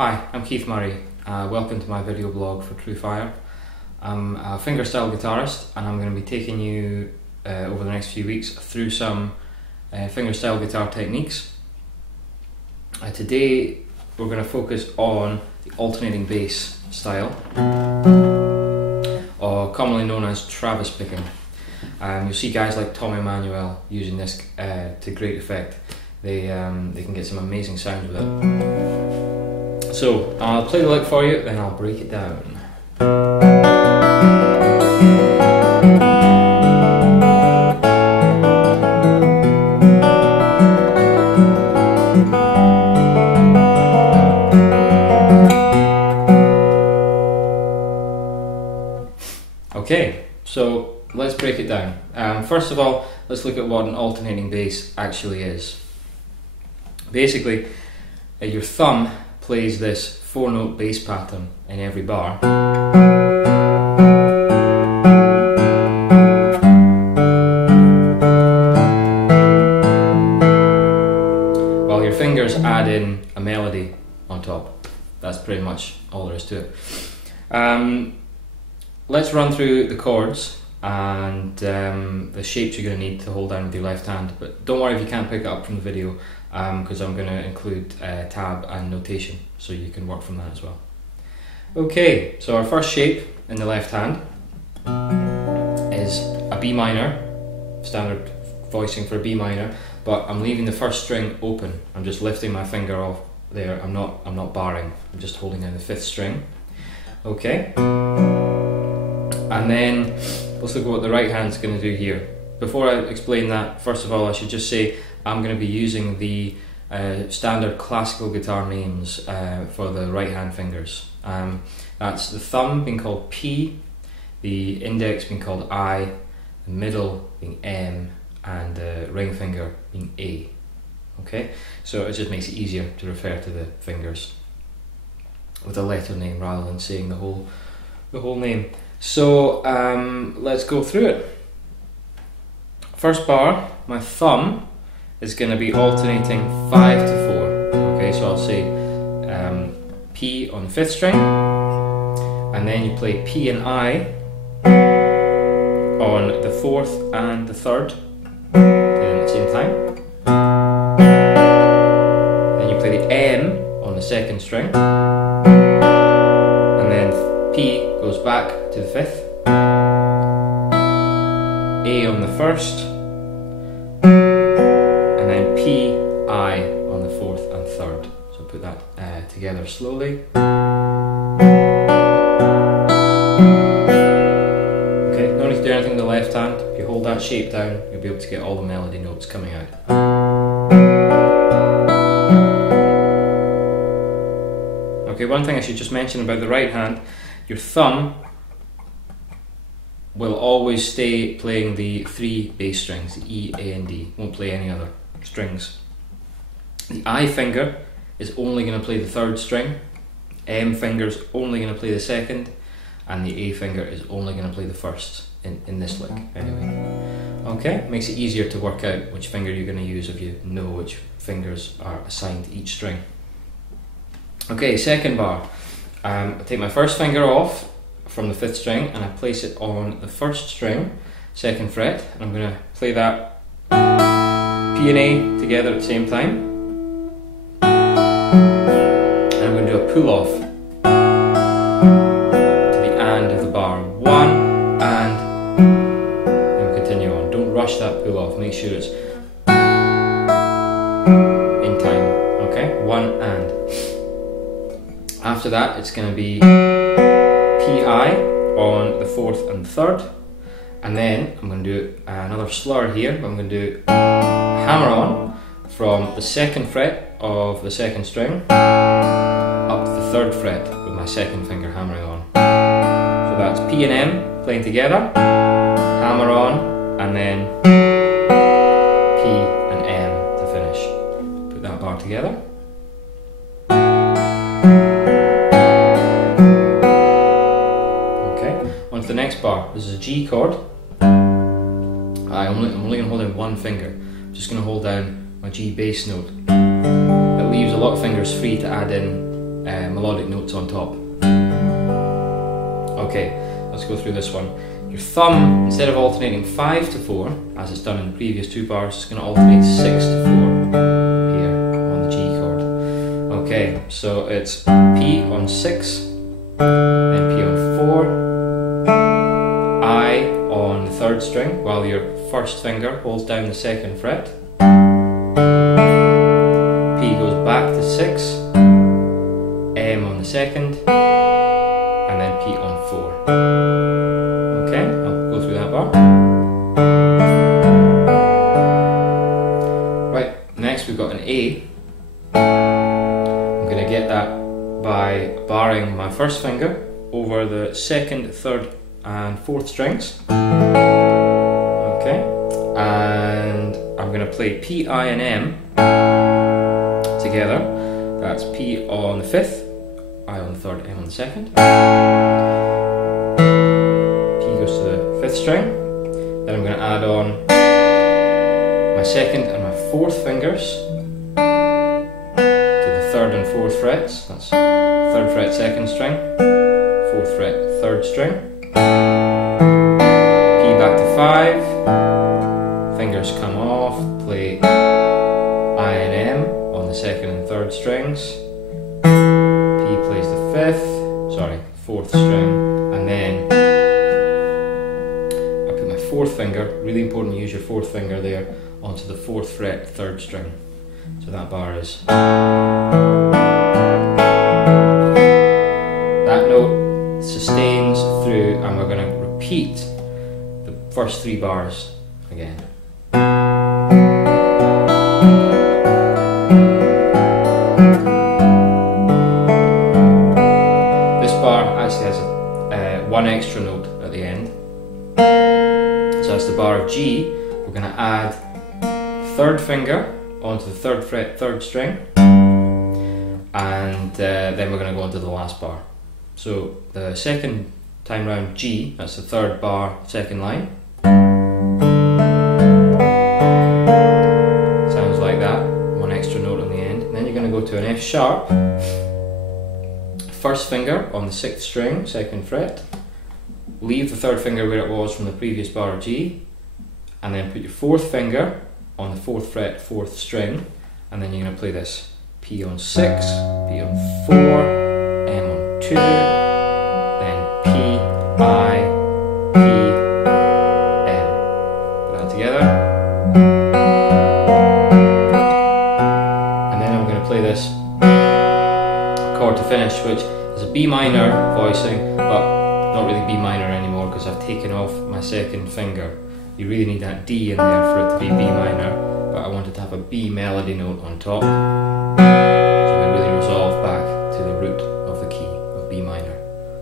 Hi, I'm Keith Murray. Welcome to my video blog for TrueFire. I'm a fingerstyle guitarist and I'm going to be taking you over the next few weeks through some fingerstyle guitar techniques. Today we're going to focus on the alternating bass style, or commonly known as Travis picking. You'll see guys like Tom Emanuel using this to great effect. They can get some amazing sounds with it. So I'll play the lick for you, then I'll break it down. Okay, so let's break it down. First of all, let's look at what an alternating bass actually is. Basically, your thumb plays this 4-note bass pattern in every bar. While your fingers add in a melody on top. That's pretty much all there is to it. Let's run through the chords and the shapes you're going to need to hold down with your left hand, but don't worry if you can't pick it up from the video, because I'm going to include tab and notation so you can work from that as well. Okay, so our first shape in the left hand is a B minor, standard voicing for a B minor, but I'm leaving the first string open. I'm just lifting my finger off there. I'm not barring, I'm just holding down the 5th string. Okay. And then let's look at what the right hand's going to do here. Before I explain that, first of all I should just say I'm going to be using the standard classical guitar names for the right hand fingers. That's the thumb being called P, the index being called I, the middle being M, and the ring finger being A. Okay, so it just makes it easier to refer to the fingers with a letter name rather than saying the whole name. So let's go through it. First bar, my thumb is going to be alternating 5 to 4. Okay, so I'll say P on the 5th string, and then you play P and I on the 4th and the 3rd at the same time. Then you play the M on the 2nd string, and then P goes back to the 5th, A on the 1st, and then P, I on the 4th and 3rd. So put that together slowly. Okay, no need to do anything with the left hand. If you hold that shape down, you'll be able to get all the melody notes coming out. Okay, one thing I should just mention about the right hand, your thumb will always stay playing the 3 bass strings, the E, A and D, won't play any other strings. The I finger is only going to play the 3rd string, M finger is only going to play the 2nd, and the A finger is only going to play the 1st in this lick anyway. Okay, makes it easier to work out which finger you're going to use if you know which fingers are assigned to each string. Okay, second bar. I take my first finger off from the 5th string and I place it on the 1st string, 2nd fret, and I'm going to play that P and A together at the same time. And I'm going to do a pull off to the and of the bar. 1 and then we continue on. Don't rush that pull off, make sure it's in time. Okay, 1 and. After that it's going to be P-I on the 4th and 3rd, and then I'm going to do another slur here, but I'm going to do hammer on from the 2nd fret of the 2nd string up to the 3rd fret with my 2nd finger hammering on. So that's P and M playing together, hammer on, and then P and M to finish. Put that bar together. The next bar, this is a G chord. I'm only going to hold down one finger. I'm just going to hold down my G bass note. It leaves a lot of fingers free to add in melodic notes on top. Okay, let's go through this one. Your thumb, instead of alternating 5 to 4, as it's done in the previous 2 bars, it's going to alternate 6 to 4 here on the G chord. Okay, so it's P on 6, then P on 4, I on the 3rd string, while your 1st finger holds down the 2nd fret. P goes back to 6, M on the 2nd, and then P on 4. Okay, I'll go through that bar. Right, next we've got an A. I'm going to get that by barring my 1st finger over the 2nd, 3rd and 4th strings. Okay, and I'm going to play P, I and M together. That's P on the 5th, I on the 3rd, M on the 2nd. P goes to the 5th string. Then I'm going to add on my 2nd and my 4th fingers to the 3rd and 4th frets. That's 3rd fret 2nd string, 4th fret 3rd string. P back to 5. Fingers come off. Play I and M on the 2nd and 3rd strings. P plays the 4th string, and then I put my 4th finger, really important to use your 4th finger there, onto the 4th fret 3rd string. So that bar is. That note sustains through, and we're going to repeat the first 3 bars again. One extra note at the end. So that's the bar of G. We're going to add the 3rd finger onto the 3rd fret 3rd string, and then we're going to go into the last bar. So the second time round G, that's the 3rd bar, 2nd line. Sounds like that. One extra note on the end. And then you're going to go to an F sharp. 1st finger on the 6th string, 2nd fret. Leave the 3rd finger where it was from the previous bar of G, and then put your 4th finger on the 4th fret 4th string, and then you're going to play this P on 6, P on 4, M on 2, then P, I, P, M. Put that together. And then I'm going to play this chord to finish, which is a B minor voicing, but not really B minor anymore because I've taken off my 2nd finger. You really need that D in there for it to be B minor, but I wanted to have a B melody note on top, so we really resolve back to the root of the key of B minor.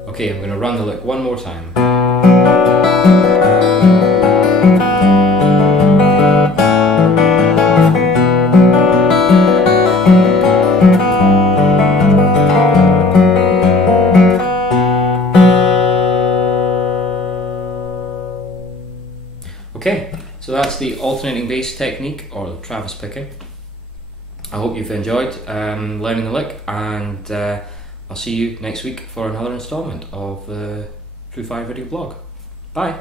Okay, I'm going to run the lick one more time. Okay, so that's the alternating bass technique, or the Travis picking. I hope you've enjoyed learning the lick, and I'll see you next week for another instalment of the TrueFire video blog. Bye!